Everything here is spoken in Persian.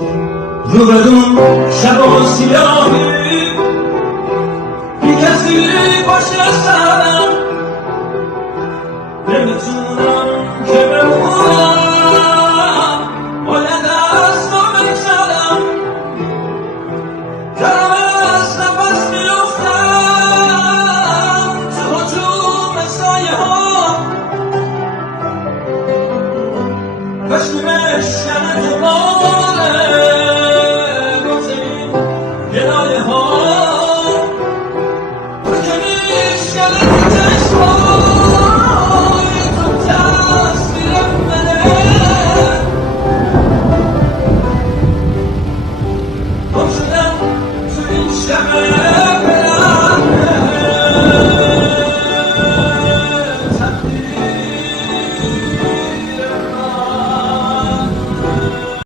رو بدون شب و سیاهی بی کسی باشه سرم نمیتونم که بمونم باید از تو بگذرم دارم از نفس میفتم تو هجوم سایه ها کاش که بشکنه تو